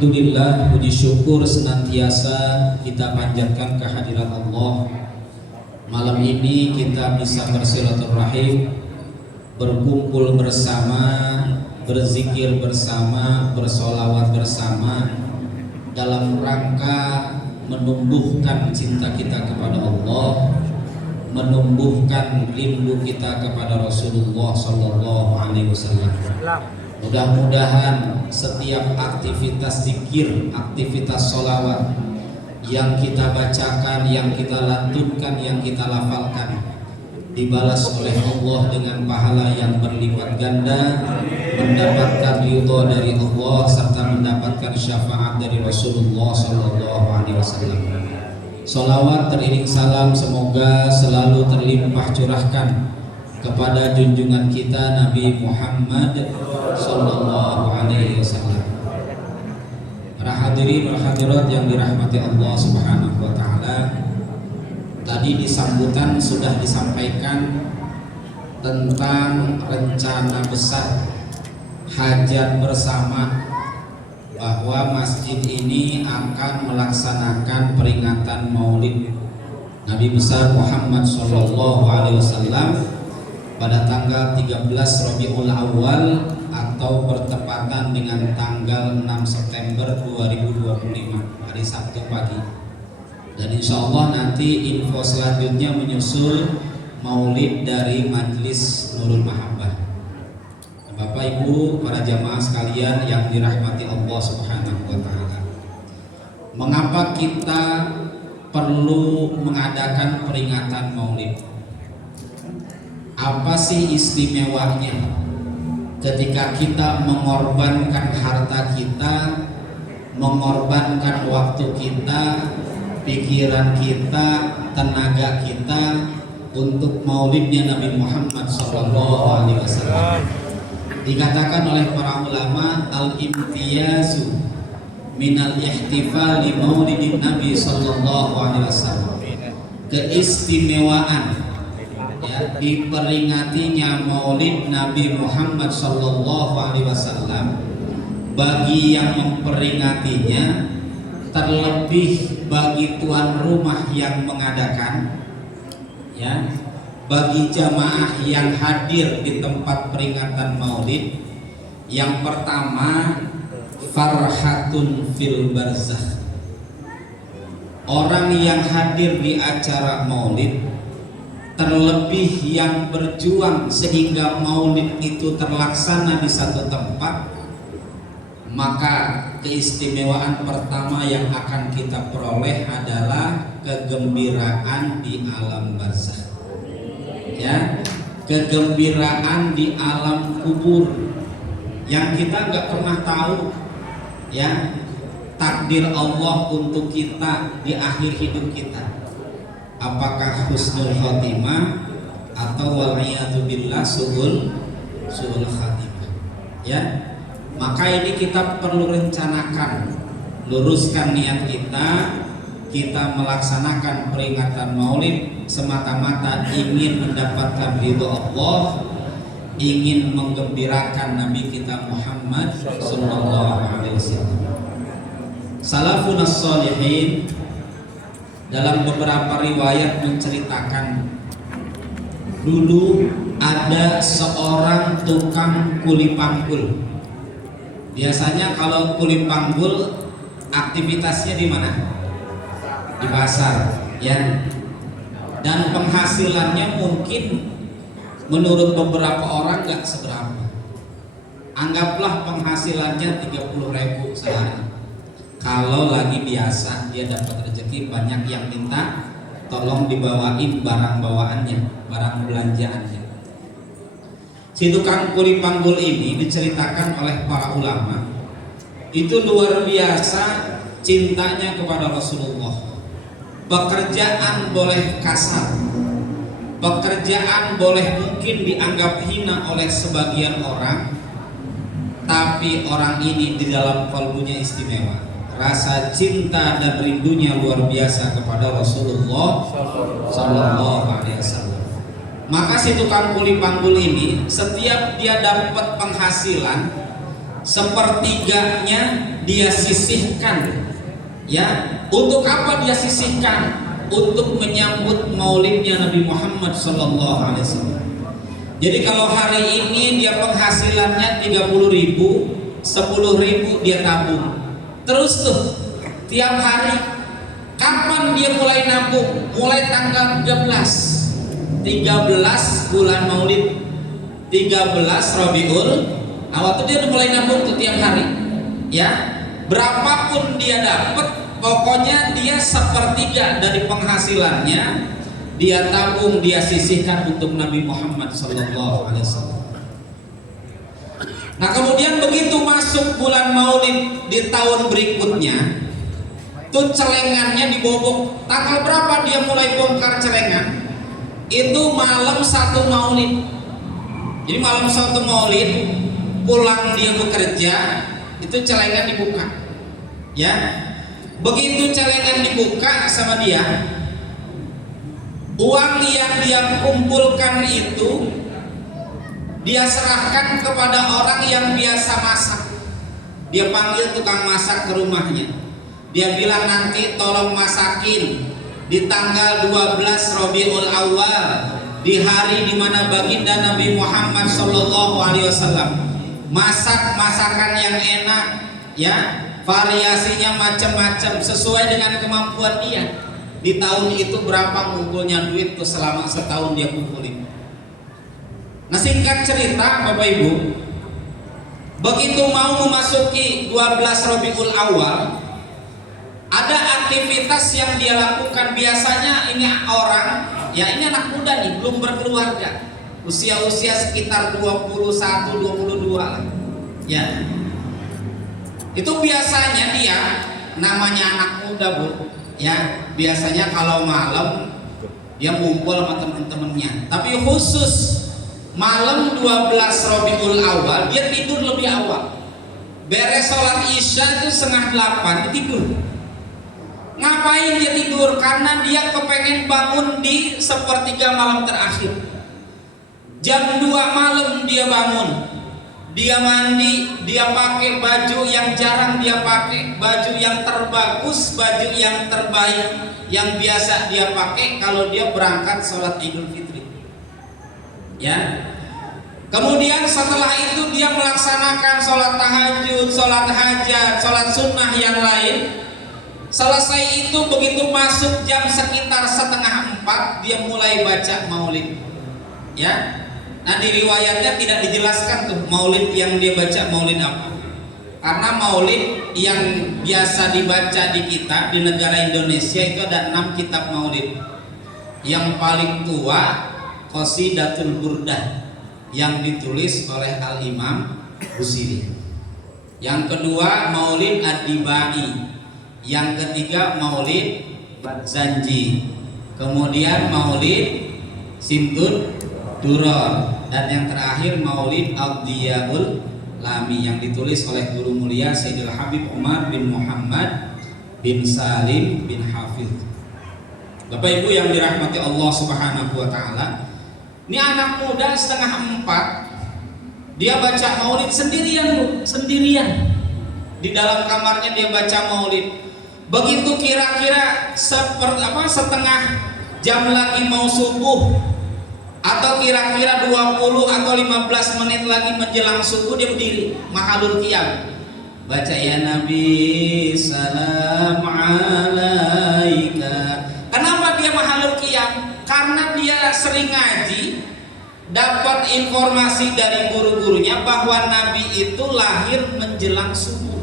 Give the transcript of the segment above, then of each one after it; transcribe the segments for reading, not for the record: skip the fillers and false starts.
Alhamdulillah, puji syukur senantiasa kita panjatkan kehadirat Allah. Malam ini kita bisa bersilaturahim, berkumpul bersama, berzikir bersama, bersolawat bersama dalam rangka menumbuhkan cinta kita kepada Allah, menumbuhkan rindu kita kepada Rasulullah Sallallahu Alaihi Wasallam. Mudah-mudahan setiap aktivitas zikir, aktivitas sholawat yang kita bacakan, yang kita lantunkan, yang kita lafalkan dibalas oleh Allah dengan pahala yang berlipat ganda, mendapatkan ridho dari Allah serta mendapatkan syafaat dari Rasulullah Sallallahu Alaihi Wasallam. Sholawat teriring salam semoga selalu terlimpah curahkan kepada junjungan kita Nabi Muhammad Sallallahu Alaihi Wasallam. Para hadirin wal hadirat yang dirahmati Allah Subhanahu Wa Taala, tadi di sambutan sudah disampaikan tentang rencana besar hajat bersama, bahwa masjid ini akan melaksanakan peringatan Maulid Nabi besar Muhammad Sallallahu Alaihi Wasallam pada tanggal 13 Rabiul Awal atau bertepatan dengan tanggal 6 September 2025 hari Sabtu pagi. Dan insya Allah nanti info selanjutnya menyusul Maulid dari Majelis Nurul Mahabbah. Bapak Ibu para jamaah sekalian yang dirahmati Allah Subhanahu wa Ta'ala, mengapa kita perlu mengadakan peringatan Maulid? Apa sih istimewanya ketika kita mengorbankan harta kita, mengorbankan waktu kita, pikiran kita, tenaga kita untuk maulidnya Nabi Muhammad SAW? Dikatakan oleh para ulama, al-imtiyazu minal ihtifal li maulidin Nabi SAW, keistimewaan ya, diperingatinya Maulid Nabi Muhammad Sallallahu Alaihi Wasallam bagi yang memperingatinya, terlebih bagi tuan rumah yang mengadakan, ya, bagi jamaah yang hadir di tempat peringatan Maulid. Yang pertama, farhatun fil barzakh. Orang yang hadir di acara Maulid, terlebih yang berjuang sehingga Maulid itu terlaksana di satu tempat, maka keistimewaan pertama yang akan kita peroleh adalah kegembiraan di alam barzakh, ya, kegembiraan di alam kubur yang kita nggak pernah tahu, ya, takdir Allah untuk kita di akhir hidup kita. Apakah husnul khatimah atau wal'iyadu billah su'ul khatimah, ya. Maka ini kita perlu rencanakan, luruskan niat kita melaksanakan peringatan Maulid semata-mata ingin mendapatkan ridho Allah, ingin menggembirakan Nabi kita Muhammad Sallallahu Alaihi Wasallam. Salafun as-salihin dalam beberapa riwayat menceritakan, dulu ada seorang tukang kuli panggul. Biasanya kalau kuli panggul aktivitasnya di mana? Di pasar, ya. Dan penghasilannya mungkin menurut beberapa orang gak seberapa. Anggaplah penghasilannya 30.000 sehari. Kalau lagi biasa dia dapat rezeki, banyak yang minta tolong dibawain barang bawaannya, barang belanjaannya. Si tukang kuli panggul ini diceritakan oleh para ulama, itu luar biasa cintanya kepada Rasulullah. Pekerjaan boleh kasar, pekerjaan boleh mungkin dianggap hina oleh sebagian orang, tapi orang ini di dalam kalbunya istimewa. Rasa cinta dan rindunya luar biasa kepada Rasulullah Sallallahu Alaihi Wasallam. Maka si tukang kuli panggul ini setiap dia dapat penghasilan, sepertiganya dia sisihkan. Ya, untuk apa dia sisihkan? Untuk menyambut maulidnya Nabi Muhammad SAW. Jadi kalau hari ini dia penghasilannya 30.000, 10.000 dia tabung. Terus tuh tiap hari. Kapan dia mulai nabung? Mulai tanggal 13 bulan Maulid, 13 Rabiul Awal tuh dia udah mulai nabung tuh tiap hari. Ya, berapapun dia dapat, pokoknya dia sepertiga dari penghasilannya dia tabung, dia sisihkan untuk Nabi Muhammad SAW. Nah kemudian begitu masuk bulan Maulid di tahun berikutnya, tuh celengannya dibobok. Tanggal berapa dia mulai bongkar celengan? Itu malam 1 Maulid. Jadi malam 1 Maulid pulang dia bekerja, itu celengan dibuka. Ya, begitu celengan dibuka sama dia, uang yang dia kumpulkan itu dia serahkan kepada orang yang biasa masak. Dia panggil tukang masak ke rumahnya. Dia bilang, nanti tolong masakin di tanggal 12 Rabiul Awal, di hari dimana baginda Nabi Muhammad SAW. Masak masakan yang enak, ya, variasinya macam-macam sesuai dengan kemampuan dia. Di tahun itu berapa ngumpulnya duit tuh selama setahun dia kumpulin. Nah singkat cerita Bapak Ibu, begitu mau memasuki 12 Rabiul Awal, ada aktivitas yang dia lakukan. Biasanya ini orang, ya ini anak muda nih, belum berkeluarga, usia-usia sekitar 21, 22 lah. Ya, itu biasanya dia, namanya anak muda Bu, ya biasanya kalau malam dia ngumpul sama teman-temannya. Tapi khusus malam 12 Rabiul Awal dia tidur lebih awal. Beres sholat Isya itu 7:30 dia tidur. Ngapain dia tidur? Karena dia kepengen bangun di sepertiga malam terakhir. Jam 2 malam dia bangun. Dia mandi, dia pakai baju yang jarang dia pakai, baju yang terbagus, baju yang terbaik, yang biasa dia pakai kalau dia berangkat sholat Idul Fitri. Ya. Kemudian setelah itu dia melaksanakan sholat tahajud, sholat hajat, sholat sunnah yang lain. Selesai itu begitu masuk jam sekitar 3:30 dia mulai baca maulid. Ya. Nah di riwayatnya tidak dijelaskan tuh maulid yang dia baca maulid apa. Karena maulid yang biasa dibaca di kita di negara Indonesia itu ada 6 kitab maulid. Yang paling tua Qasidatul Burdah yang ditulis oleh Al-Imam Busiri. Yang kedua Maulid Ad-Dibai. Yang ketiga Maulid Zanji. Kemudian Maulid Simtud Duror. Dan yang terakhir Maulid Abdiyaul Lami yang ditulis oleh Guru Mulia Sayyidil Habib Umar bin Muhammad bin Salim bin Hafidh. Bapak Ibu yang dirahmati Allah Subhanahu wa Ta'ala, ini anak muda 3:30 dia baca maulid sendirian, sendirian di dalam kamarnya dia baca maulid. Begitu kira-kira setengah jam lagi mau subuh, atau kira-kira 20 atau 15 menit lagi menjelang subuh dia berdiri mahalul qiyam, baca ya Nabi salam alaika. Kenapa dia mahalul qiyam? Karena dia sering ngaji, dapat informasi dari guru-gurunya bahwa Nabi itu lahir menjelang subuh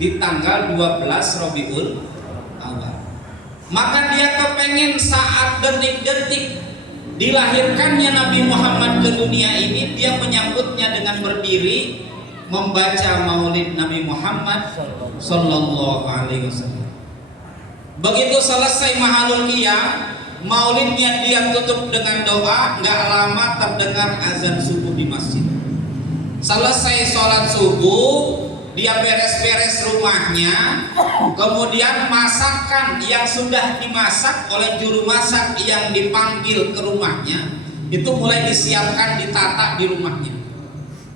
di tanggal 12 Rabiul Awal. Maka dia kepengen saat detik-detik dilahirkannya Nabi Muhammad ke dunia ini, dia menyambutnya dengan berdiri membaca maulid Nabi Muhammad Sallallahu Alaihi Wasallam. Begitu selesai mahalul qiyam, maulidnya dia tutup dengan doa. Nggak lama terdengar azan subuh di masjid. Selesai sholat subuh, dia beres-beres rumahnya, kemudian masakan yang sudah dimasak oleh juru masak yang dipanggil ke rumahnya itu mulai disiapkan, ditata di rumahnya.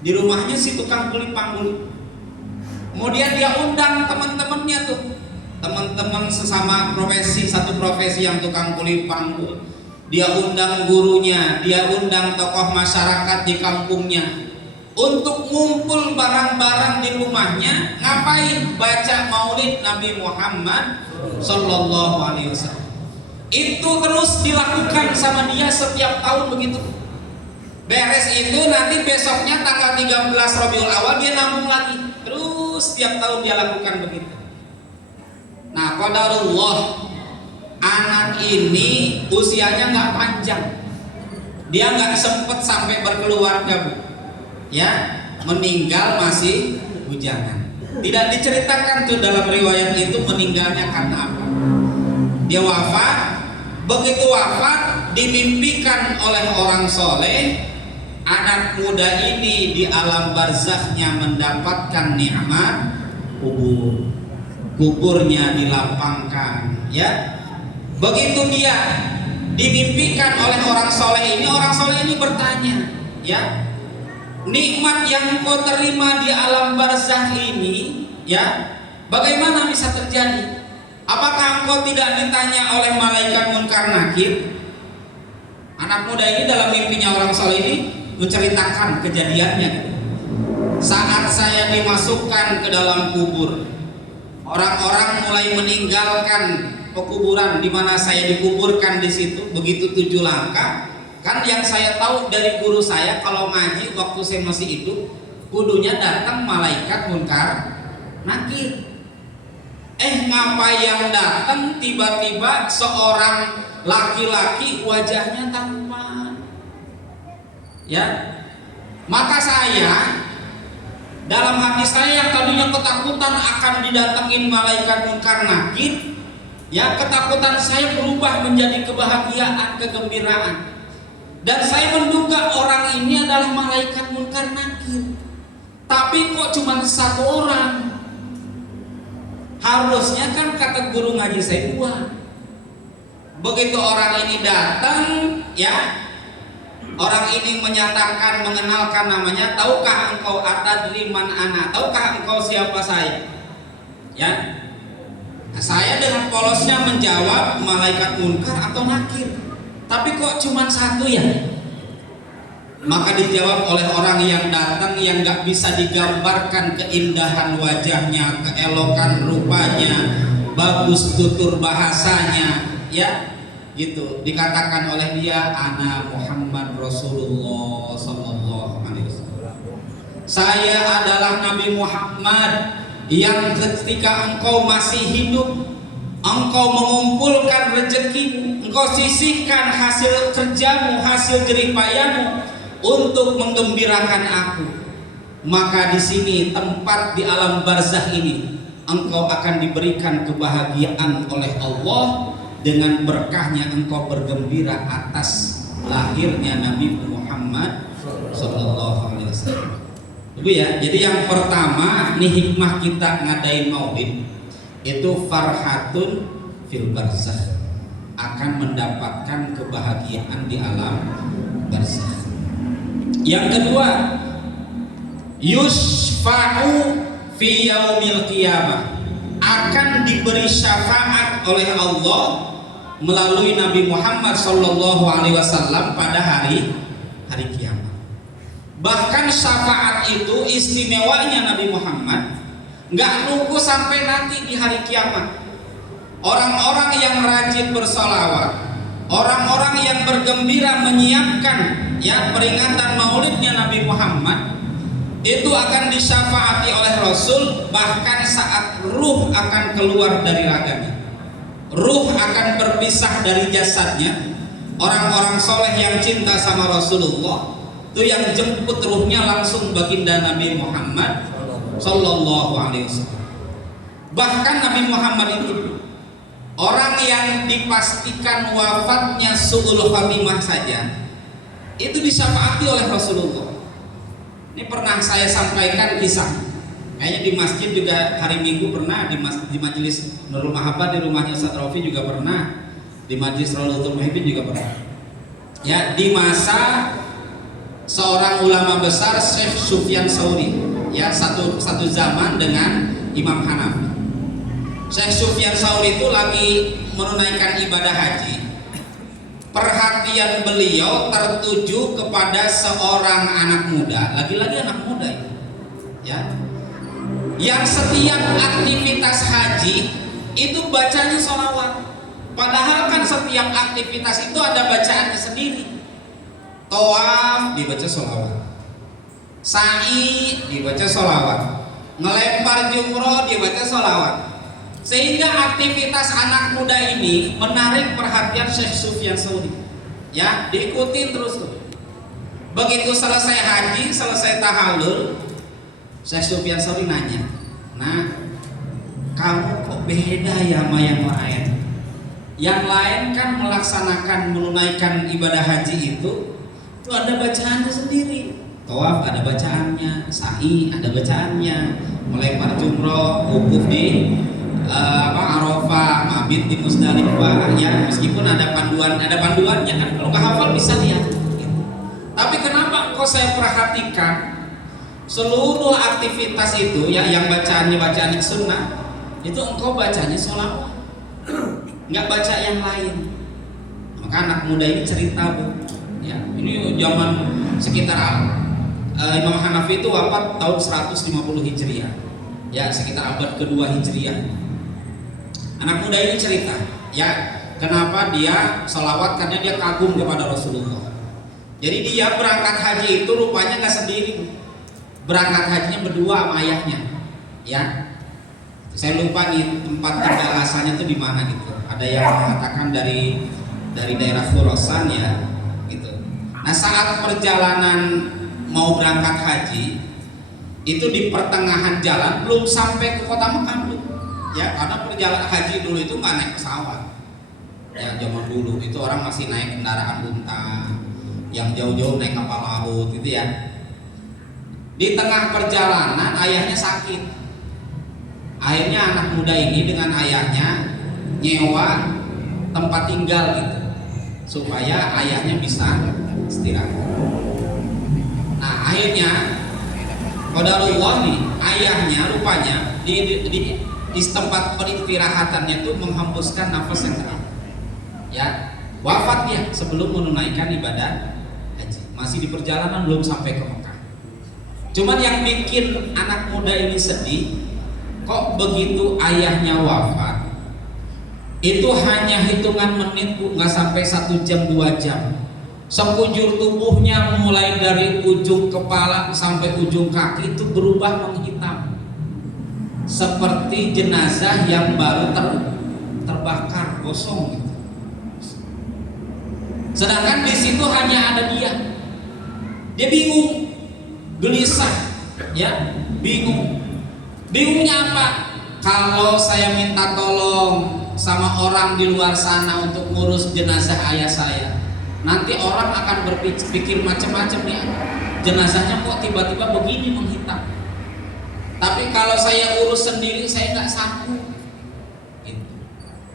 Di rumahnya si tukang kuli panggul. Kemudian dia undang teman-temannya tuh, teman-teman sesama profesi, satu profesi yang tukang kuli panggul. Dia undang gurunya, dia undang tokoh masyarakat di kampungnya untuk ngumpul barang-barang di rumahnya. Ngapain? Baca maulid Nabi Muhammad Sallallahu Alaihi Wasallam. Itu terus dilakukan sama dia setiap tahun begitu. Beres itu nanti besoknya tanggal 13 Rabiul Awal dia nambung lagi. Terus setiap tahun dia lakukan begitu. Nah, qadarullah, anak ini usianya nggak panjang. Dia nggak sempet sampai berkeluarga, Bu. Ya, meninggal masih bujangan. Tidak diceritakan tuh dalam riwayat itu meninggalnya karena apa. Dia wafat. Begitu wafat dimimpikan oleh orang soleh, anak muda ini di alam barzakhnya mendapatkan nikmat kubur. Kuburnya dilapangkan, ya. Begitu dia dimimpikan oleh orang soleh ini bertanya, ya, nikmat yang kau terima di alam barzakh ini, ya, bagaimana bisa terjadi? Apakah engkau tidak ditanya oleh malaikat munkar nakir? Anak muda ini dalam mimpinya orang soleh ini menceritakan kejadiannya. Saat saya dimasukkan ke dalam kubur, orang-orang mulai meninggalkan pekuburan di mana saya dikuburkan di situ. Begitu 7 langkah. Kan yang saya tahu dari guru saya, kalau ngaji waktu saya masih hidup, kudunya datang malaikat munkar nakir. Ngapa yang datang tiba-tiba seorang laki-laki wajahnya tampan, ya. Maka saya dalam hati saya yang tadinya ketakutan akan didatengin malaikat munkar nakir, ya, ketakutan saya berubah menjadi kebahagiaan, kegembiraan. Dan saya menduga orang ini adalah malaikat munkar nakir. Tapi kok cuma 1 orang? Harusnya kan kata guru ngaji saya 2. Begitu orang ini datang, ya, orang ini menyatakan, mengenalkan namanya. Tahukah engkau atadri man ana? Tahukah engkau siapa saya? Ya, saya dengan polosnya menjawab malaikat munkar atau nakir. Tapi kok cuma 1 ya? Maka dijawab oleh orang yang datang yang gak bisa digambarkan keindahan wajahnya, keelokan rupanya, bagus tutur bahasanya, ya, gitu. Dikatakan oleh dia, ana Muhammad Rasulullah Sallallahu Alaihi Wasallam. Saya adalah Nabi Muhammad yang ketika engkau masih hidup, engkau mengumpulkan rezekimu, engkau sisihkan hasil kerjamu, hasil jerih payahmu untuk menggembirakan aku. Maka di sini tempat di alam barzakh ini engkau akan diberikan kebahagiaan oleh Allah dengan berkahnya engkau bergembira atas lahirnya Nabi Muhammad Sallallahu Alaihi Wasallam. Ibu ya, jadi yang pertama nih hikmah kita ngadain maulid itu farhatun fil barzakh, akan mendapatkan kebahagiaan di alam barzakh. Yang kedua, yusfa'u fi yaumil qiyamah, akan diberi syafaat oleh Allah melalui Nabi Muhammad Sallallahu Alaihi Wasallam pada hari kiamat. Bahkan syafaat itu istimewanya Nabi Muhammad nggak nunggu sampai nanti di hari kiamat. Orang-orang yang rajin bersolawat, orang-orang yang bergembira menyiapkan, ya, peringatan maulidnya Nabi Muhammad, itu akan disyafaati oleh Rasul. Bahkan saat ruh akan keluar dari raganya, ruh akan berpisah dari jasadnya, orang-orang soleh yang cinta sama Rasulullah itu yang jemput ruhnya langsung baginda Nabi Muhammad Sallallahu Alaihi Wasallam. Bahkan Nabi Muhammad itu orang yang dipastikan wafatnya su'ul khatimah saja itu disyafaati oleh Rasulullah. Ini pernah saya sampaikan kisah, kayaknya di masjid juga hari Minggu pernah, di majelis Nurul Mahabbah di rumahnya Ustaz Rofi juga pernah, di majelis Raudhatul Muhibbin juga pernah. Ya, di masa seorang ulama besar Syekh Sufyan Tsauri, ya, satu zaman dengan Imam Hanafi. Syekh Sufyan Tsauri itu lagi menunaikan ibadah haji. Perhatian beliau tertuju kepada seorang anak muda, lagi-lagi anak muda ya, yang setiap aktivitas haji itu bacanya sholawat. Padahal kan setiap aktivitas itu ada bacaannya sendiri. Tawaf dibaca sholawat, sa'i dibaca sholawat, ngelempar jumroh dibaca sholawat. Sehingga aktivitas anak muda ini menarik perhatian Syekh Sufyan Tsauri. Ya, diikutin terus tuh. Begitu selesai haji, selesai tahallul, Syekh Sufyan Tsauri nanya, "Nah, kamu kok beda ya sama yang lain? Yang lain kan melaksanakan menunaikan ibadah haji itu ada bacaannya sendiri. Tawaf ada bacaannya, sa'i ada bacaannya, melempar jumroh, wukuf di Arafah, mabit di Musdalifah, ya meskipun ada panduannya kan, kalau nggak hafal bisa lihat. Tapi kenapa kok saya perhatikan seluruh aktivitas itu ya, yang bacaannya sunnah itu engkau bacanya sholawat, nggak baca yang lain." Maka anak muda ini cerita, Bu, ya ini zaman sekitar Imam Hanafi itu wafat tahun 150 Hijriah, ya sekitar abad kedua Hijriah. Anak muda ini cerita, ya kenapa dia sholawat, karena dia kagum kepada Rasulullah. Jadi dia berangkat haji itu rupanya nggak sendiri, berangkat hajinya berdua sama ayahnya, ya. Saya lupa nih tempat tinggal asalnya itu di mana gitu. Ada yang mengatakan dari daerah Khurasan ya, gitu. Nah saat perjalanan mau berangkat haji itu di pertengahan jalan belum sampai ke kota Mekah, ya karena perjalanan haji dulu itu nggak naik pesawat. Ya zaman dulu itu orang masih naik kendaraan unta, yang jauh-jauh naik kapal laut gitu ya. Di tengah perjalanan ayahnya sakit. Akhirnya anak muda ini dengan ayahnya nyewa tempat tinggal gitu, supaya ayahnya bisa istirahat. Nah akhirnya qadarullah nih, ayahnya rupanya di tempat peristirahatannya itu menghembuskan nafas yang terakhir, ya wafat dia sebelum menunaikan ibadah haji. Masih di perjalanan, belum sampai ke Mekah. Cuman yang bikin anak muda ini sedih, kok begitu ayahnya wafat itu hanya hitungan menit, Bu, nggak sampai 1 jam 2 jam. Sekujur tubuhnya mulai dari ujung kepala sampai ujung kaki itu berubah menghitam, seperti jenazah yang baru terbakar kosong gitu. Sedangkan di situ hanya ada dia bingung, gelisah, ya bingung. Bingungnya apa? Kalau saya minta tolong sama orang di luar sana untuk ngurus jenazah ayah saya, nanti orang akan berpikir macam-macam nih, jenazahnya kok tiba-tiba begini menghitam. Tapi kalau saya urus sendiri saya nggak sanggup.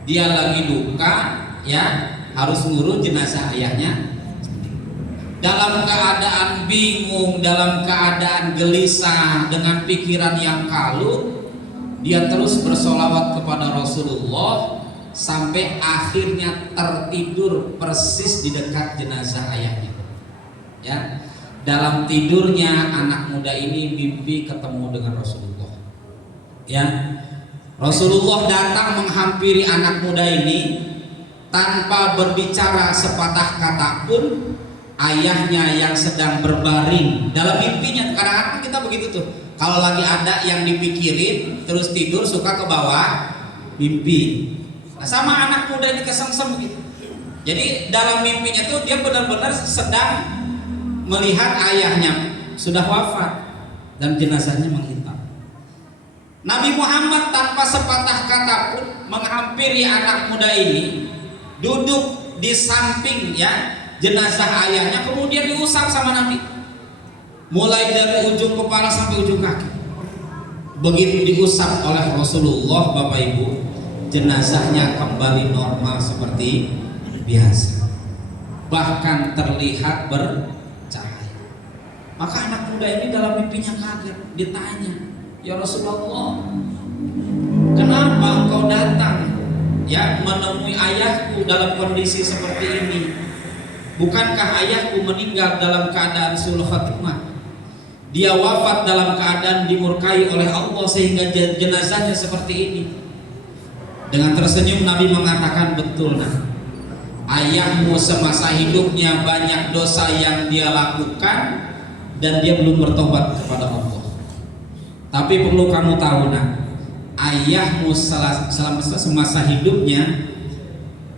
Dia lagi duka, ya harus ngurus jenazah ayahnya. Dalam keadaan bingung, dalam keadaan gelisah, dengan pikiran yang kalut, dia terus bersolawat kepada Rasulullah sampai akhirnya tertidur persis di dekat jenazah ayahnya. Ya, dalam tidurnya anak muda ini mimpi ketemu dengan Rasulullah. Ya, Rasulullah datang menghampiri anak muda ini tanpa berbicara sepatah kata pun. Ayahnya yang sedang berbaring dalam mimpinya. Kadang-kadang kita begitu tuh, kalau lagi ada yang dipikirin terus tidur suka ke bawah mimpi. Nah, sama anak muda ini kesengsem gitu. Jadi dalam mimpinya tuh dia benar-benar sedang melihat ayahnya sudah wafat dan jenazahnya menghitam. Nabi Muhammad tanpa sepatah kata pun menghampiri anak muda ini, duduk di samping ya jenazah ayahnya, kemudian diusap sama Nabi, mulai dari ujung kepala sampai ujung kaki. Begitu diusap oleh Rasulullah, Bapak Ibu, jenazahnya kembali normal seperti biasa, bahkan terlihat bercahaya. Maka anak muda ini dalam mimpinya kaget, ditanya, "Ya Rasulullah, kenapa engkau datang ya menemui ayahku dalam kondisi seperti ini? Bukankah ayahku meninggal dalam keadaan sulh khatimah? Dia wafat dalam keadaan dimurkai oleh Allah sehingga jenazahnya seperti ini." Dengan tersenyum Nabi mengatakan, "Betul, nak. Ayahmu semasa hidupnya banyak dosa yang dia lakukan dan dia belum bertobat kepada Allah. Tapi perlu kamu tahu, nak, ayahmu selama semasa hidupnya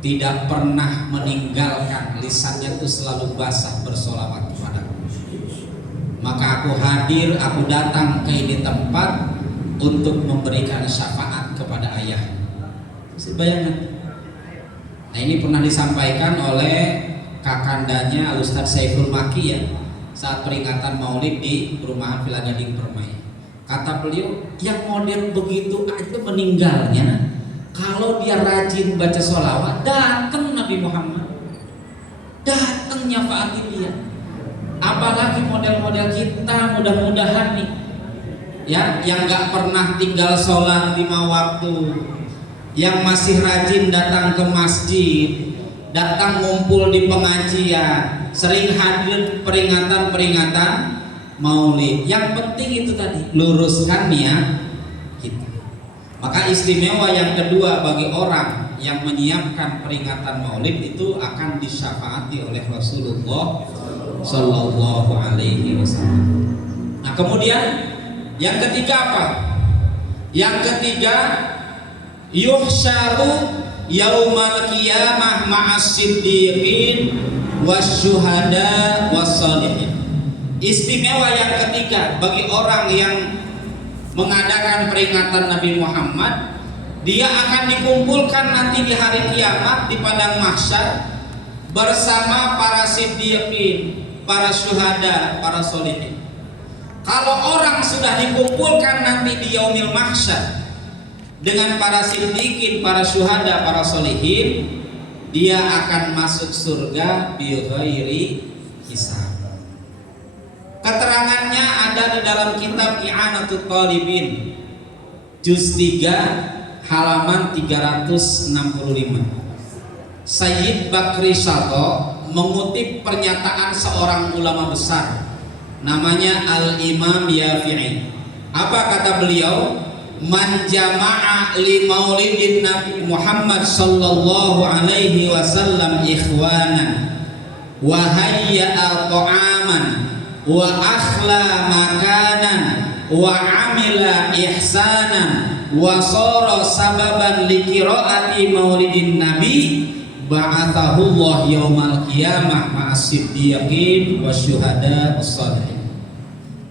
tidak pernah meninggalkan, lisannya itu selalu basah bersolawat kepadaku. Maka aku hadir, aku datang ke ini tempat untuk memberikan syafaat kepada ayah." Bayangkan. Nah, ini pernah disampaikan oleh kakandanya Ustadz Saiful Maki ya, saat peringatan Maulid di perumahan Villa Gading Permai. Kata beliau, yang model begitu aja meninggalnya, kalau dia rajin baca sholawat, datang Nabi Muhammad, datang nyafaatin dia. Apalagi model-model kita, mudah-mudahan nih ya, yang gak pernah tinggal sholat 5 waktu, yang masih rajin datang ke masjid, datang ngumpul di pengajian, sering hadir peringatan-peringatan Maulid. Yang penting itu tadi, luruskan niat kita. Maka istimewa yang kedua bagi orang yang menyiapkan peringatan Maulid itu akan disyafaati oleh Rasulullah Shallallahu Alaihi Wasallam. Nah, kemudian yang ketiga apa? Yang ketiga, yuhsyaru yaumal qiyamah ma'as siddiqin wasyuhada wassalihin. Istimewa yang ketiga bagi orang yang mengadakan peringatan Nabi Muhammad, dia akan dikumpulkan nanti di hari kiamat di padang mahsyar bersama para siddiqin, para syuhada, para sholihin. Kalau orang sudah dikumpulkan nanti di yaumil mahsyar dengan para siddiqin, para syuhada, para sholihin, dia akan masuk surga bi ghairi hisab. Keterangannya ada di dalam kitab I'anatul Talibin juz 3 halaman 365. Sayyid Bakri Sato mengutip pernyataan seorang ulama besar namanya Al-Imam Yafi'i. Apa kata beliau? Man jama'a li maulidin Nabi Muhammad sallallahu alaihi wasallam ikhwanan wa hayya'a ta'aman wa akhla makanan wa amila ihsanan wa sara sababan li qiraati maulidin nabi ba'athahullah yaumal qiyamah ma'as siddiqin wasyuhada wassalihin.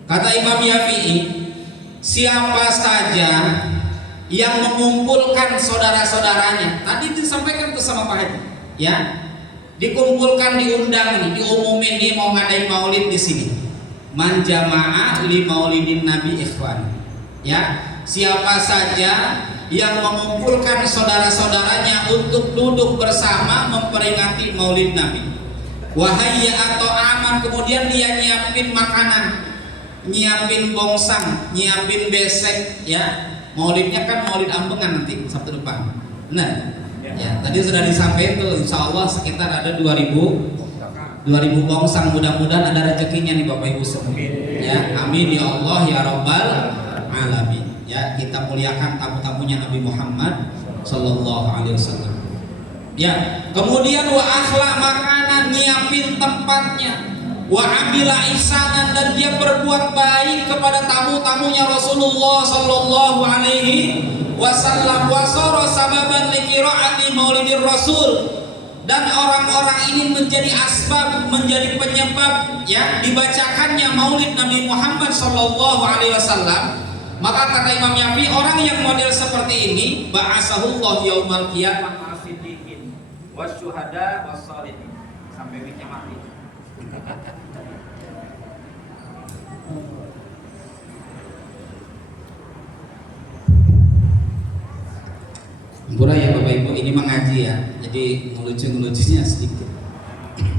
Kata Imam Yafi'i, siapa saja yang mengumpulkan saudara-saudaranya, tadi disampaikan ke sama Pak Haji ya, dikumpulkan, diundang nih, diumumin nih mau ngadain maulid di sini. Man jama'a li maulidin nabi ikhwan. Ya, siapa saja yang mengumpulkan saudara-saudaranya untuk duduk bersama memperingati maulid Nabi. Wahayya atau aman, kemudian dia nyiapin makanan, nyiapin bongsang, nyiapin besek ya. Maulidnya kan maulid ambengan nanti Sabtu depan. Benar? Ya, tadi sudah disampaikan tuh, insya Allah sekitar ada 2000 bongsang, mudah-mudahan ada rezekinya nih Bapak Ibu semua. Ya, amin ya Allah ya Rabbal alamin. Ya, kita muliakan tamu-tamunya Nabi Muhammad sallallahu alaihi wasallam. Ya, kemudian wa akhla makanan, nyiapin tempatnya. Wa amila ihsanan, dan dia berbuat baik kepada tamu-tamunya Rasulullah sallallahu alaihi wasallam. Wa sara sababan li qiraati maulidir rasul, dan orang-orang ini menjadi asbab, menjadi penyebab ya dibacakannya maulid Nabi Muhammad sallallahu alaihi wasallam. Maka kata Imam Yafi, orang yang model seperti ini ba'asahullah yaumal qiyamah ma'as-siddiqin wasyuhada wassalihin, sampai miknya mati. Pura ya Bapak Ibu, ini mengaji ya, jadi ngelucu-ngelucunya sedikit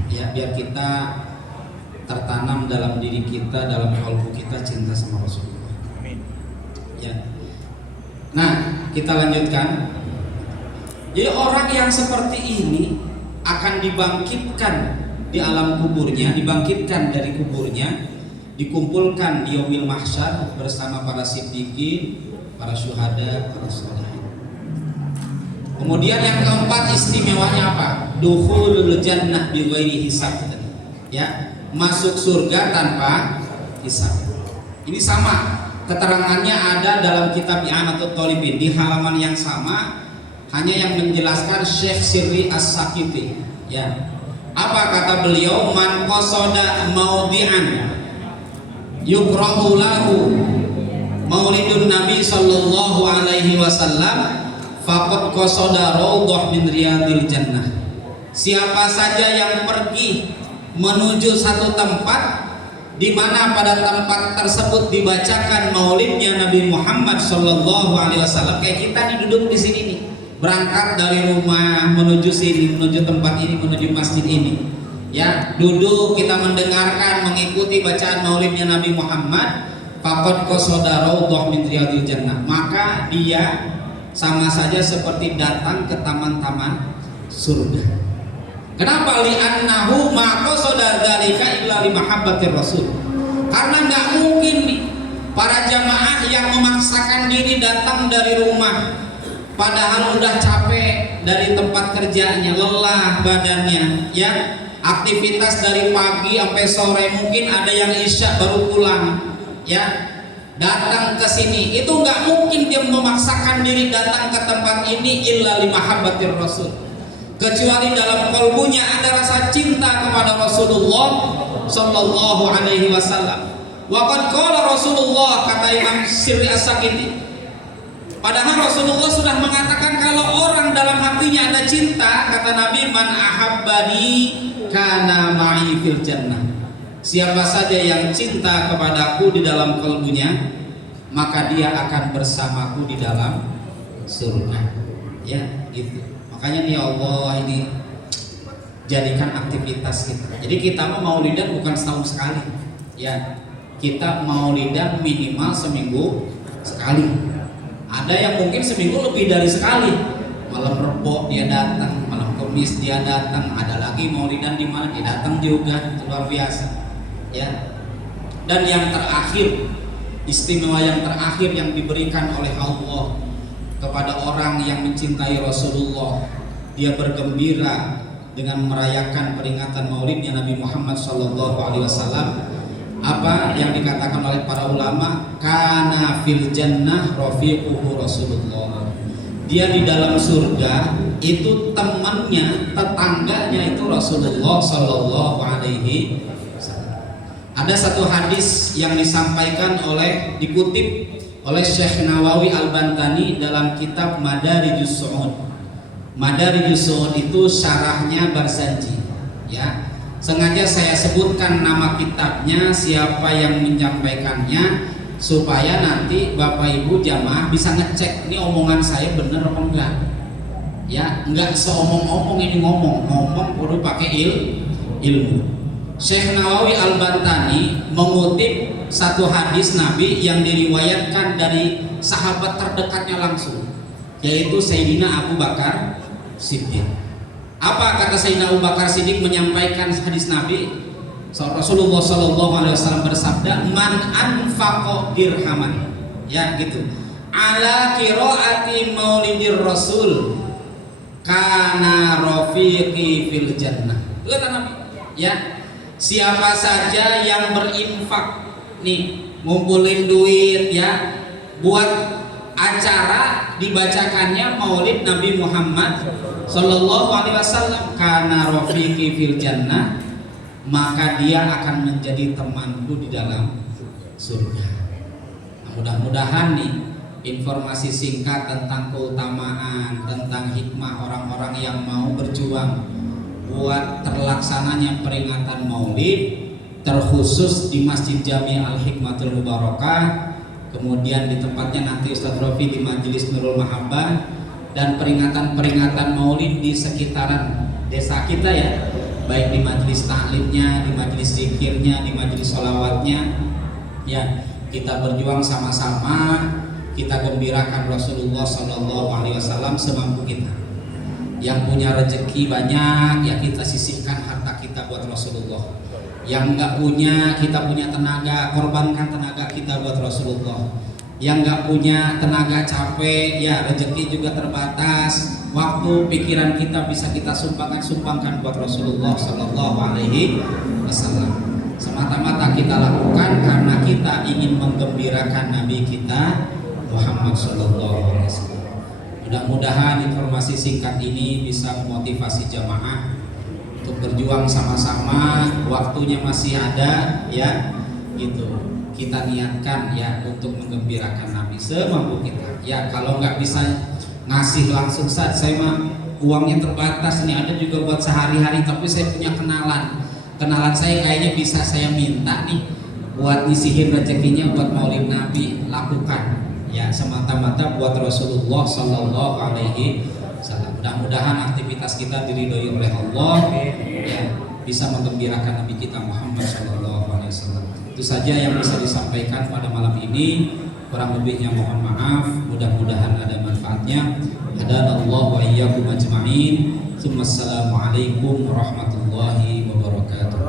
ya, biar kita tertanam dalam diri kita, dalam kalbu kita cinta sama Rasulullah. Ya. Nah, kita lanjutkan. Jadi orang yang seperti ini akan dibangkitkan di alam kuburnya, dibangkitkan dari kuburnya, dikumpulkan di yaumil mahsyar bersama para siddiqin, para syuhada, para sholihin. Kemudian yang keempat istimewanya apa? Dukhulul jannah bighairi hisab. Ya, masuk surga tanpa hisab. Ini sama, keterangannya ada dalam kitab I'anatul Thalibin di halaman yang sama, hanya yang menjelaskan Syekh Sirri As-Sakiti. Ya. Apa kata beliau? Man qasada maudhi'an yukra'u lahu maulidun Nabi sallallahu alaihi wasallam faqad qasada raudhah min riyadil jannah. Siapa saja yang pergi menuju satu tempat di mana pada tempat tersebut dibacakan maulidnya Nabi Muhammad sallallahu alaihi wasallam, kayak kita nih duduk di sini nih, berangkat dari rumah menuju sini, menuju tempat ini, menuju masjid ini, ya, duduk kita mendengarkan, mengikuti bacaan maulidnya Nabi Muhammad, faqad qasada raudhah min riyadil jannah, maka dia sama saja seperti datang ke taman-taman surga. Kenapa? Li'annahu ma qasada dzalika illa li mahabbatir rasul. Karena nggak mungkin nih para jamaah yang memaksakan diri datang dari rumah padahal udah capek dari tempat kerjanya, lelah badannya, ya, aktivitas dari pagi sampai sore, mungkin ada yang isya baru pulang, ya, datang ke sini, itu nggak mungkin dia memaksakan diri datang ke tempat ini illa li mahabbatir rasul, kecuali dalam kalbunya ada rasa cinta kepada Rasulullah sallallahu alaihi wasallam. Wa qad qala Rasulullah, kata Imam Sirri As-Sakiti, padahal Rasulullah sudah mengatakan kalau orang dalam hatinya ada cinta, kata Nabi, man ahabbani kana ma'i fil jannah. Siapa saja yang cinta kepadaku di dalam kalbunya, maka dia akan bersamaku di dalam surga. Ya, gitu. Makanya nih Allah ini jadikan aktivitas kita. Jadi kita mau maulidan bukan setahun sekali. Ya, kita maulidan minimal seminggu sekali. Ada yang mungkin seminggu lebih dari sekali. Malam Rebo dia datang, malam Kamis dia datang, ada lagi maulidan di mana dia datang juga, luar biasa. Ya. Dan yang terakhir, istimewa yang terakhir yang diberikan oleh Allah kepada orang yang mencintai Rasulullah, dia bergembira dengan merayakan peringatan maulidnya Nabi Muhammad SAW. Apa yang dikatakan oleh para ulama, kana fil jannah rafiquhu Rasulullah. Dia di dalam surga itu temannya, tetangganya itu Rasulullah sallallahu alaihi wasallam. Ada satu hadis yang disampaikan oleh, dikutip oleh Syekh Nawawi Al-Bantani dalam kitab Madarijus Su'ud. Madarijus Su'ud itu syarahnya Barzanji, ya. Sengaja saya sebutkan nama kitabnya, siapa yang menyampaikannya, supaya nanti Bapak Ibu jamaah bisa ngecek ini omongan saya bener apa enggak. Ya, enggak seomong-omong ini ngomong perlu pakai ilmu. Syekh Nawawi Al-Bantani mengutip satu hadis Nabi yang diriwayatkan dari sahabat terdekatnya langsung, yaitu Sayyidina Abu Bakar Siddiq. Apa kata Sayyidina Abu Bakar Siddiq menyampaikan hadis Nabi? Rasulullah sallallahu alaihi wasallam bersabda, "Man anfaqa dirhaman." Ya, gitu. Ala qiraati maulidir Rasul kana rafiqi fil jannah. Itu kata Nabi. Ya. Siapa saja yang berinfak nih, ngumpulin duit ya, buat acara dibacakannya maulid Nabi Muhammad sallallahu alaihi wasallam, kana rafiqi fil jannah, maka dia akan menjadi temanku di dalam surga. Nah, mudah-mudahan nih informasi singkat tentang keutamaan, tentang hikmah orang-orang yang mau berjuang buat terlaksananya peringatan maulid, terkhusus di Masjid Jami Al-Hikmatul Mubarakah, kemudian di tempatnya nanti Ustadz Rofi di Majelis Nurul Mahabbah, dan peringatan-peringatan maulid di sekitaran desa kita ya, baik di majelis taklimnya, di majelis zikirnya, di majelis sholawatnya. Ya, kita berjuang sama-sama, kita gembirakan Rasulullah Shallallahu Alaihi Wasallam semampu kita. Yang punya rezeki banyak, ya kita sisihkan harta kita buat Rasulullah. Yang nggak punya, kita punya tenaga, korbankan tenaga kita buat Rasulullah. Yang nggak punya tenaga, capek, ya rezeki juga terbatas, waktu, pikiran kita bisa kita sumbangkan buat Rasulullah Shallallahu Alaihi Wasallam. Semata-mata kita lakukan karena kita ingin menggembirakan Nabi kita Muhammad Shallallahu Alaihi Wasallam. Mudah-mudahan informasi singkat ini bisa memotivasi jamaah untuk berjuang sama-sama. Waktunya masih ada, ya, gitu. Kita niatkan ya untuk menggembirakan Nabi semampu kita. Ya, kalau nggak bisa ngasih langsung saat saya mah uangnya terbatas nih, ada juga buat sehari-hari, tapi saya punya kenalan saya kayaknya bisa saya minta nih buat nyisihin rezekinya buat maulid Nabi, lakukan ya semata-mata buat Rasulullah Sallallahu Alaihi Wasallam. Mudah-mudahan aktivitas kita diridhoi oleh Allah, ya, bisa menggembirakan Nabi kita Muhammad Sallallahu Alaihi Wasallam. Itu saja yang bisa disampaikan pada malam ini. Kurang lebihnya mohon maaf. Mudah-mudahan ada manfaatnya. Hadanallahu wa iyyakum ajma'in. Assalamualaikum warahmatullahi wabarakatuh.